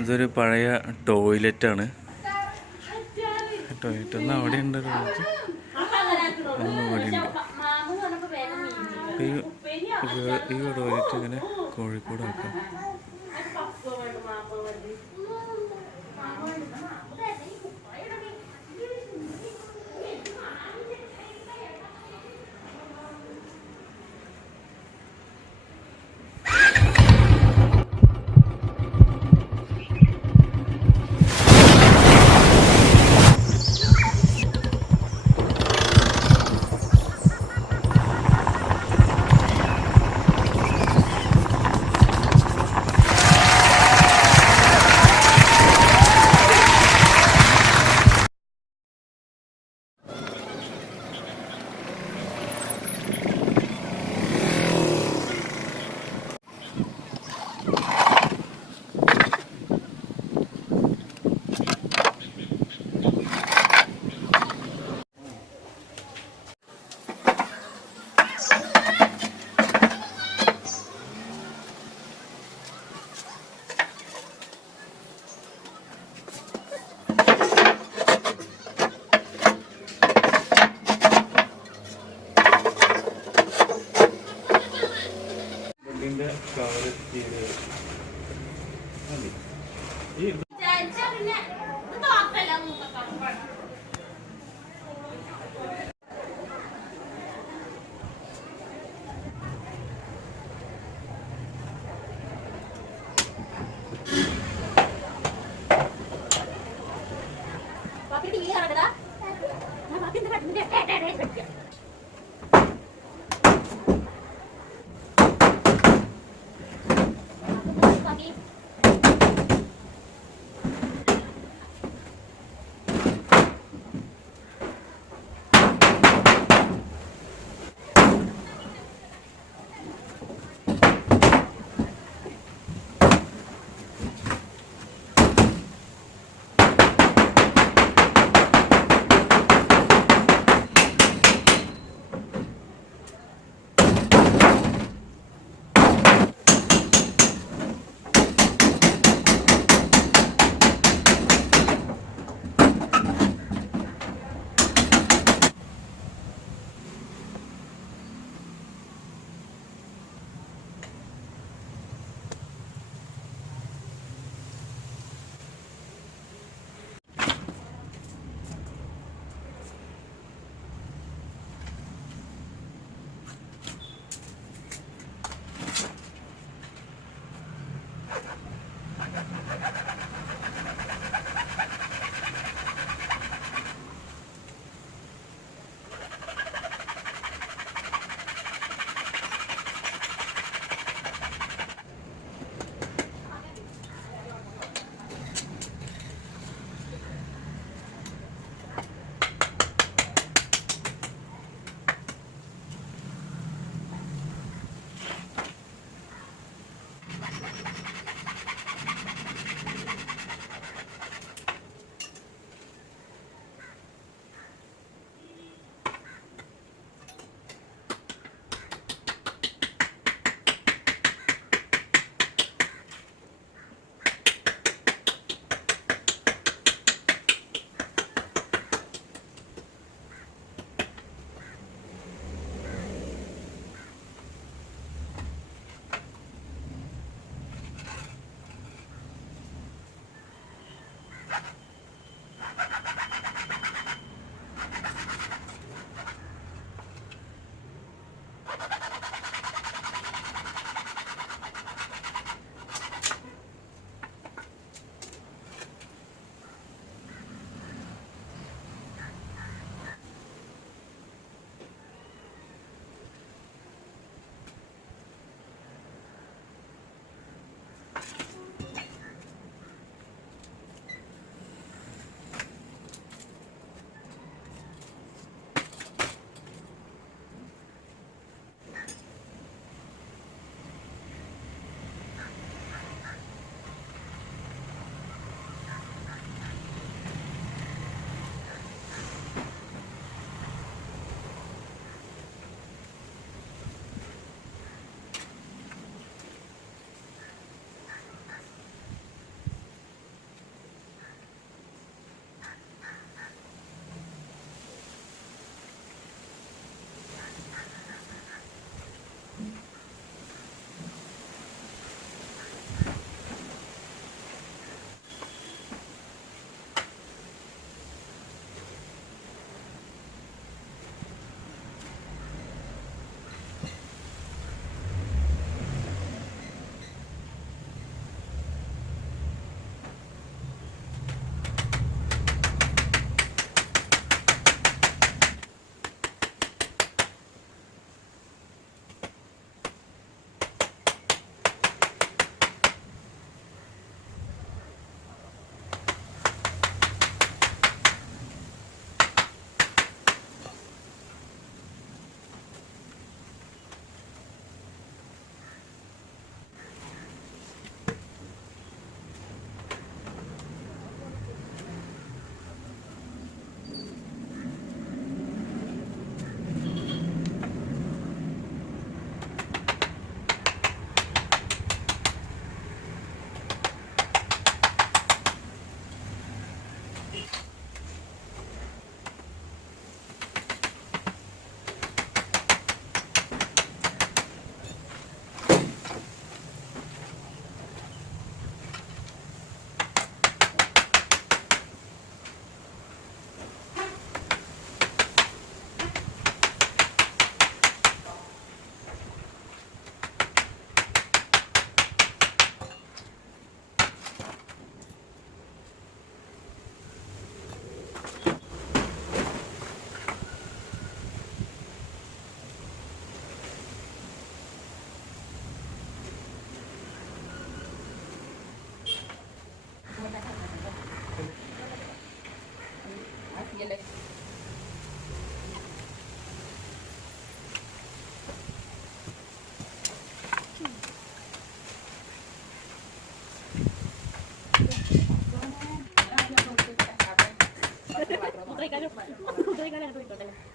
ഇതൊരു പഴയ ടോയ്ലറ്റാണ്. ടോയ്ലറ്റ് ഒന്ന് അവിടെ ഉണ്ട്, ഒന്ന് ഇവിടെ ഉണ്ട്. ഈ ടോയ്ലറ്റ് ഇങ്ങനെ കോഴിക്കോടാക്കാം.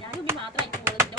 ഞാനും മാത്രമായി മറ്റൊന്നും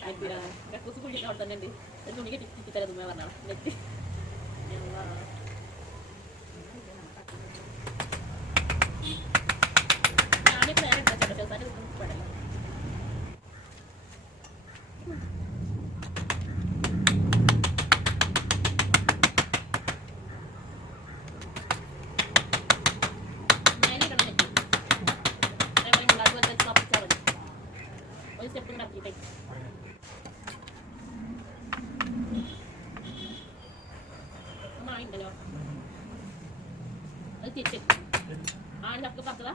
കട്ടില്ല കക്കൂസ് കുഴിക്കുന്ന അവിടെ തന്നെ ഉണ്ട് തുണി കെട്ടി തരാം തുമ്മ പറഞ്ഞാൽ നെറ്റ് ഞാനിപ്പോൾ നേരെ എടുത്ത ചേട്ടാ പെടല്ലോ അത് തിരിച്ച് ആണി നമുക്ക് പത്തതാ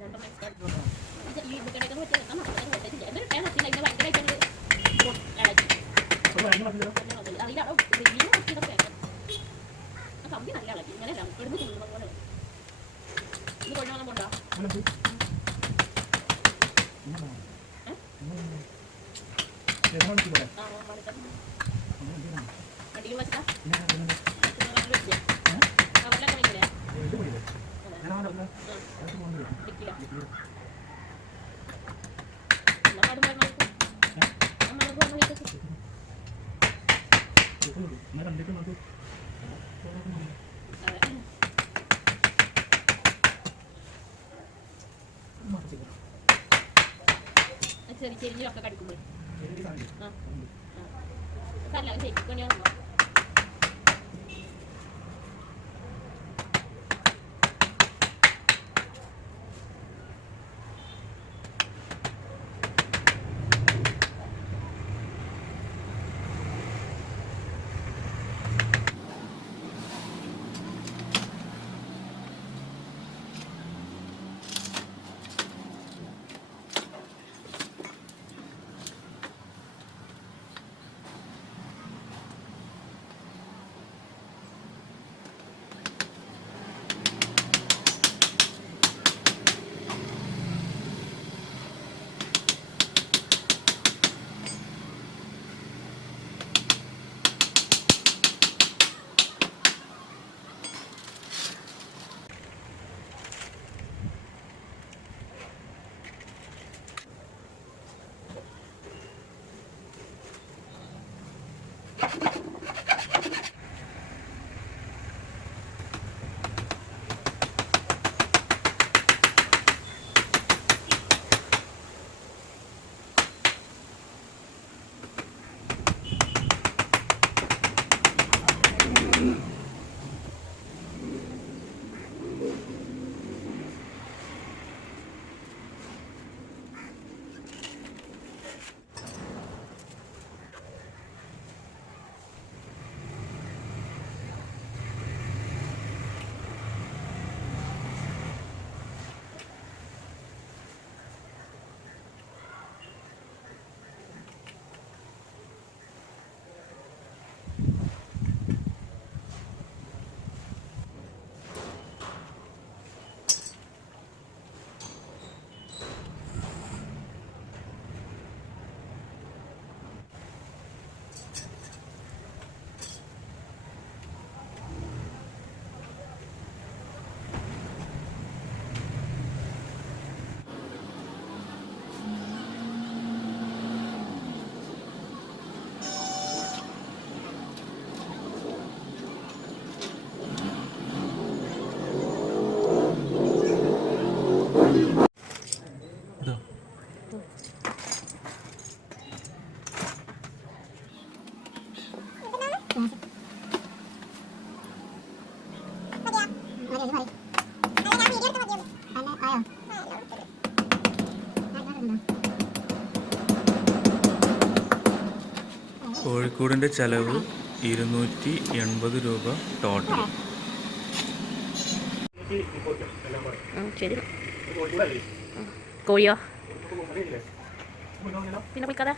രണ്ടെണ്ണം എക്സ്ട്രാ ഈ മുട്ടയൊക്കെ വെച്ചാൽ എന്തൊരു ടൈം വെച്ചില്ല ഇങ്ങനെ ഭയങ്കരമായിട്ടൊരു അറിയില്ല കമ്പി നല്ല ഇളക്കി ഇങ്ങനെ ഇവിടുന്ന് കൊണ്ടുപോകുന്ന പോലെ ഇത് കൊണ്ടുപോകാൻ പോണ്ടാ അടിയിൽ വെച്ചാ കവറിലൊക്കെ വയ്ക്കില്ലേ വെക്കില്ല പാടും പറഞ്ഞു ചെറിയ ചെരിഞ്ഞൊക്കെ കടിക്കുമ്പോൾ കല്ല ശരിക്കൊണ്ടാണോ കോഴിക്കൂടിൻ്റെ ചെലവ് 280 രൂപ ടോട്ടൽ. ശരി. കോഴിയോ പിന്നെ പോയിക്കാതെ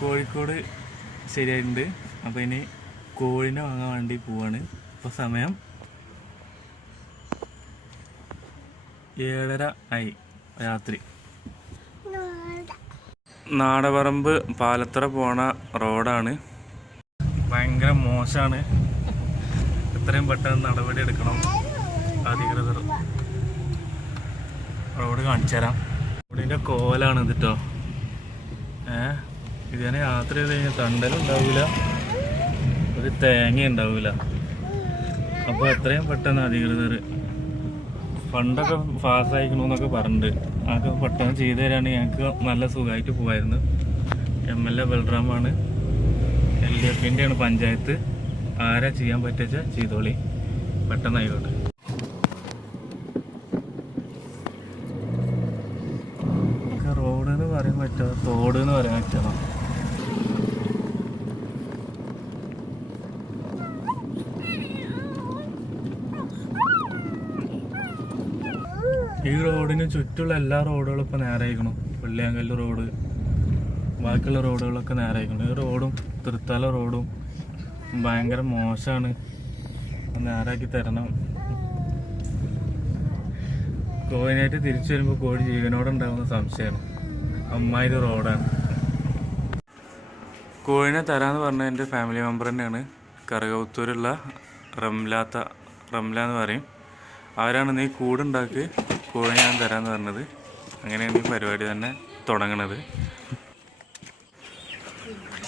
കോഴിക്കോട് ശരിയായിട്ടുണ്ട്. അപ്പോൾ ഇനി കോഴിനെ വാങ്ങാൻ വേണ്ടി പോവാണ്. ഇപ്പോൾ സമയം 7:30 ആയി രാത്രി. നാടപറമ്പ് പാലത്തറ പോണ റോഡാണ്. ഭയങ്കര മോശമാണ്. എത്രയും പെട്ടെന്ന് നടപടി എടുക്കണം അധികൃതർ. റോഡ് കാണിച്ചു തരാം. റോഡിൻ്റെ കോലാണ് ഇത് കേട്ടോ. ഇതിനെ യാത്ര ചെയ്ത് കഴിഞ്ഞാൽ തണ്ടലും ഉണ്ടാവില്ല, ഒരു തേങ്ങ ഉണ്ടാവില്ല. അപ്പോൾ എത്രയും പെട്ടെന്ന് അധികൃതർ ഫണ്ടൊക്കെ പാസ്സായിക്കണമെന്നൊക്കെ പറഞ്ഞിട്ടുണ്ട്. അതൊക്കെ പെട്ടെന്ന് ചെയ്തു തരാണെങ്കിൽ ഞങ്ങൾക്ക് നല്ല സുഖമായിട്ട് പോകായിരുന്നു. MLA ബൽറാമാണ്, LDFിൻ്റെയാണ് പഞ്ചായത്ത്. ആരാ ചെയ്യാൻ പറ്റുക ചെയ്തോളി, പെട്ടെന്നായിക്കോട്ടെ. റോഡ് എന്ന് പറയാൻ പറ്റുമോ, തോട് എന്ന് പറയാൻ പറ്റുമോ? ഈ റോഡിന് ചുറ്റുള്ള എല്ലാ റോഡുകളും ഇപ്പോൾ നേരായിരിക്കണം. വെള്ളിയാങ്കല്ല് റോഡ്, ബാക്കിയുള്ള റോഡുകളൊക്കെ നേരായിരിക്കണം. ഈ റോഡും തൃത്താല റോഡും ഭയങ്കര മോശമാണ്, നേരാക്കി തരണം. കോഴിനായിട്ട് തിരിച്ചു വരുമ്പോൾ കോഴി ജീവനോടുണ്ടാകുന്ന സംശയമാണ്. അമ്മായിരം റോഡാണ്. കോഴിനെ തരാമെന്ന് പറഞ്ഞ എൻ്റെ ഫാമിലി മെമ്പർ തന്നെയാണ്. കറുകൗത്തൂരുള്ള റംല എന്ന് പറയും. അവരാണ് നീ കൂടുണ്ടാക്കി കോഴി ഞാൻ തരാമെന്ന് പറഞ്ഞത്. അങ്ങനെയാണ് ഈ പരിപാടി തന്നെ തുടങ്ങണത്.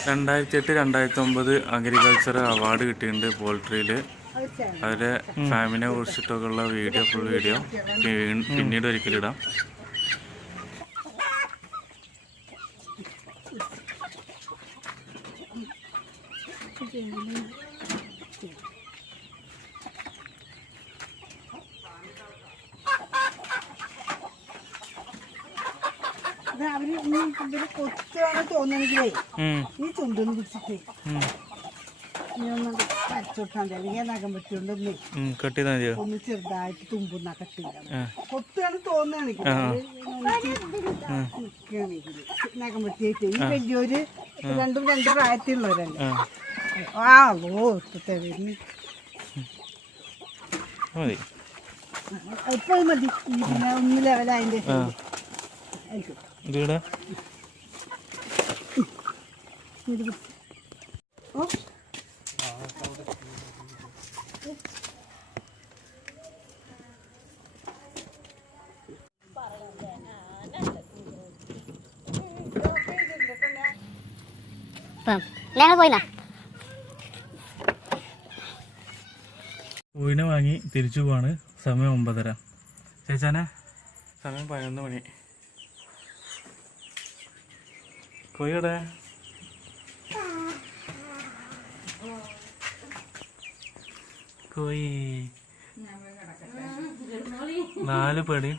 2008-2009 അഗ്രികൾച്ചർ അവാർഡ് കിട്ടിയിട്ടുണ്ട് പോൾട്രിയിൽ. അവരുടെ ഫാമിനെ കുറിച്ചിട്ടൊക്കെ ഉള്ള ഫുൾ വീഡിയോ പിന്നീട് ഒരിക്കലിടാം. കൊത്താണ് തോന്നണെങ്കിലേ ഈ ചുണ്ടൊന്ന് പിടിച്ചിട്ടേ നഖം പറ്റുകൊണ്ടൊന്നേ ഒന്ന് ചെറുതായിട്ട് തുമ്പുന്ന കട്ടില്ല. കൊത്താണ് തോന്നുകയാണെങ്കിൽ നഖം പറ്റിയിട്ട് ഈ വലിയൊരു രണ്ട് പ്രായത്തിലുള്ളവരല്ലേ. ഇപ്പൊ മതി. പിന്നെ ഒന്ന് ലെവലായതിന്റെ കോഴിനെ വാങ്ങി തിരിച്ചു പോവാണ്. സമയം 9:30. ചേച്ചാനെ സമയം 11 മണി. കോഴിയുടെ കോഴി 4 പെടിയും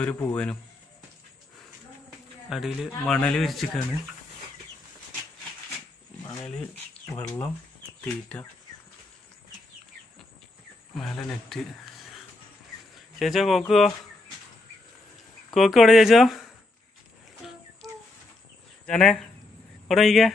ഒരു പൂവനും. അടിയിൽ മണൽ വിരിച്ചിക്കാണ്. മണൽ, വെള്ളം, തീറ്റ, മേലെ നെറ്റ്. ചേച്ചോ കോക്ക് എവിടെ ചേച്ചോ? ഞാനേ ഇവിടെ ഇരിക്കേ.